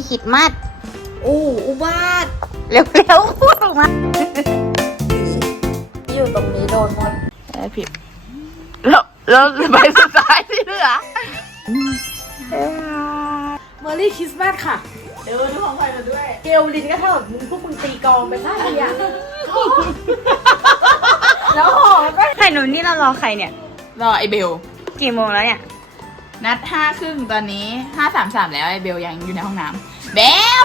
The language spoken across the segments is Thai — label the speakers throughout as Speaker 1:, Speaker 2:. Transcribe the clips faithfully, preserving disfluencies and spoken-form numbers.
Speaker 1: คิดมัด
Speaker 2: อู้อุบาท
Speaker 1: เร็วๆพูดออกมา
Speaker 2: อยู่ตรงนี้โดนหมด
Speaker 1: ผิดแล้วแล้วใบสุดท้ายที่เหลือ
Speaker 2: เมอร์รี่คริสต์มาสค่ะเดี๋ยวดูของใครมาด้วยเกลลินก็เท่ากับมึงพวกมึงตีกองไปซะทีอ่ะแล้วห่อก็
Speaker 1: ใครหนูนี่เรารอใครเนี่ย
Speaker 3: รอไอเบล
Speaker 1: กี่โมงแล้วเนี่ย
Speaker 3: นัดห้าครึ่งตอนนี้ห้าสามสามแล้วไอเบลยังอยู่ในห้องน้ำเบล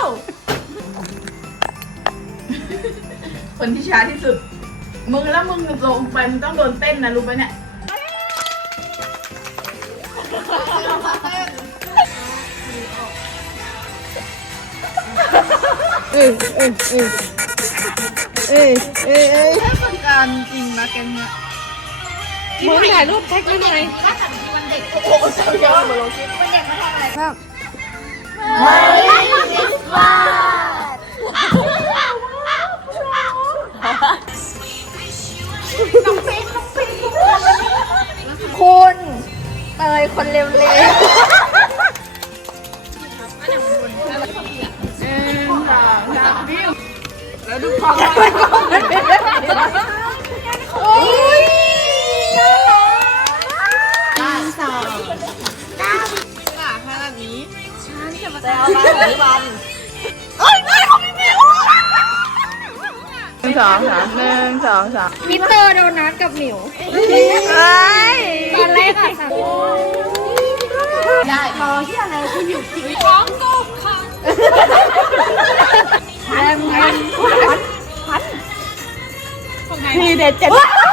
Speaker 3: คนที่ช้าที่สุดมึงแล้วมึงลงไปมึงต้องโดนเต้นนะรู้ไหมเนี่ย
Speaker 2: เออเออเออเออเออเออ
Speaker 3: เป็นการจริงนะแกเนี่ย
Speaker 2: มึงถ่ายรูปแท็กมาหน่อย
Speaker 3: ถ้าทำที่วันเด็กโอ้โหเจ้าเยอะมาลงคลิปวันเด็กมาทำอะไรบ้าง
Speaker 1: เฮ้ยคริสต์มา
Speaker 3: สน้องปิ๊กน้องปิ๊ก
Speaker 2: คุณเตยคนเร็วๆ
Speaker 3: แล้วดูความ
Speaker 2: โอ้ย
Speaker 1: สอง
Speaker 3: ขนาดนี้
Speaker 2: ฉันจะมาแต่วันวัน
Speaker 3: เอ้ยไม่เขาไม่มีหนึ่งสองสามหนึ่งสองสาม
Speaker 2: มิสเตอร์โดนัทกับหมิวตอนแรกอะสัตว์
Speaker 3: ได้
Speaker 2: พอที่อะไรคุณอยู่ที่ท้องกุกค่ะพันพันพันพัน
Speaker 3: นี่เด็ดเจ็ด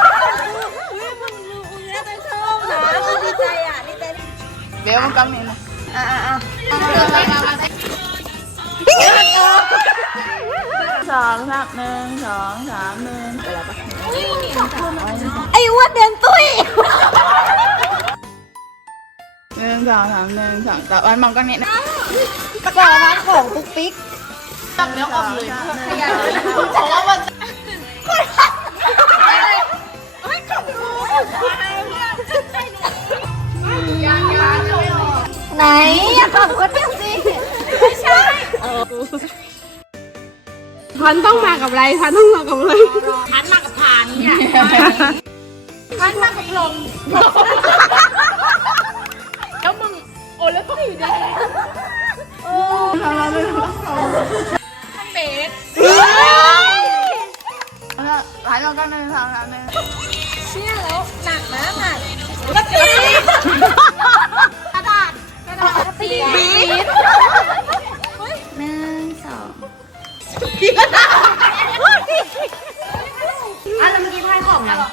Speaker 2: ดีใจอ่ะดีใจ
Speaker 3: เบลมันกำเองนะ
Speaker 2: อ่าอ่า
Speaker 3: สองสามหนึ่งสองสามหนึ่งอะไรปะ
Speaker 2: ไอ้อ้วนเดินตุ้ย
Speaker 3: หนึ่งสองสามหนึ่งสองแต่วันมองก็เนี้ยนะ
Speaker 2: สาระของปุ๊กปิ๊ก
Speaker 3: ตักเนื้อออกเลยเพราะว่ามัน
Speaker 2: ไหนอย่าตอบคนเดียวสิไม่ใช่พันต้องมากับอะไรพันต้องมากับอะไร
Speaker 3: พันมากับพานเนี่ย
Speaker 2: พันมากับลม
Speaker 3: แล้วมึงโอแล้วสีแดง
Speaker 2: โอ้
Speaker 3: ทำอะไรท่านเบสหลายเราก็หนึ่งสองสามหนึ่ง
Speaker 2: เชี่ยแล้วหนักนะหนัก
Speaker 3: กระตี
Speaker 2: กระดาษกระดาษตี
Speaker 1: บีดหนึ่งสอง
Speaker 2: อ่ะแล้วเมื่อกี้พายของยัง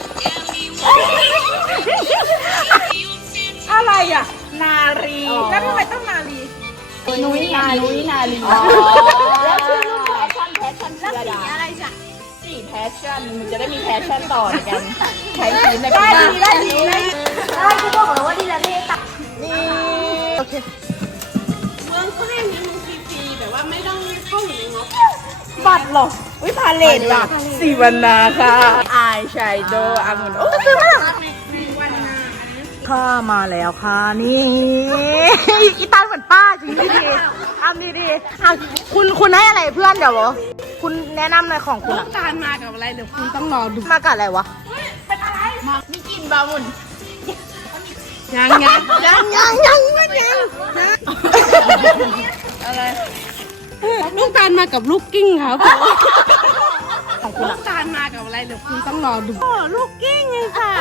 Speaker 2: อะไรอ่ะ
Speaker 3: นารี
Speaker 2: แล้วทำไมต้องนารี
Speaker 3: นุ้ยนานุ้ยนาลี
Speaker 2: แล้วชื่อรุ่นแพชชั่นแพชชั่นสีอะไรจ้ะ
Speaker 3: สีแพชชั่นมันจะได้มีแพชชั่นต่อในการใช้ชีวิตใน
Speaker 2: ปีหน้าได้ดีได้ดีได้กูบอกแล้วว่าดีแล้วนี่ตัดนี่โอเค
Speaker 3: เมืองก็ให้มีมึงฟรีๆแต่ว่าไม่ต้องเข้าอยู่ในงบ
Speaker 2: บัตรหรอวิพาเลนว่ะ
Speaker 3: สีวันนาค่ะอายชายโดองุ่นโอ้ซื้อมา
Speaker 1: ข้ามาแล้วค่ะนี่อีตาเหมือนป้าจริงดีๆทำดีๆเอาคุณคุณให้อะไรเพื่อนเดี๋ยวคุณแนะนำหน่อยของคุณอะ
Speaker 2: การมากับอะไรเดี๋ยวคุณต้องรอดู
Speaker 1: มากับอะไรวะ
Speaker 2: เป็นอะไร
Speaker 3: มามีกลิ่นบาวุน
Speaker 2: ยังยัง
Speaker 1: ยังยังยังไม่ยัง
Speaker 3: อะไร
Speaker 2: ลูกตาลมากับลูกกิ้งครับลูกตาลมากับอะไรเดี๋ยวคุณต้องรอดูลูกกิ้งไงค่ะ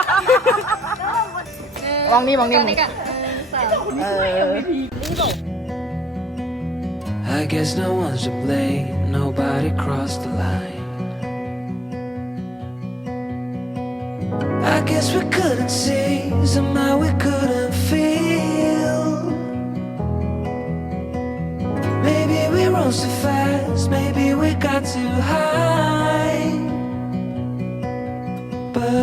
Speaker 1: มองนี่มองนี่เออ
Speaker 4: I guess no one's to blame nobody crossed the line I guess we couldn't see somehow we couldn't feel Maybe we rose too fast maybe we got too high But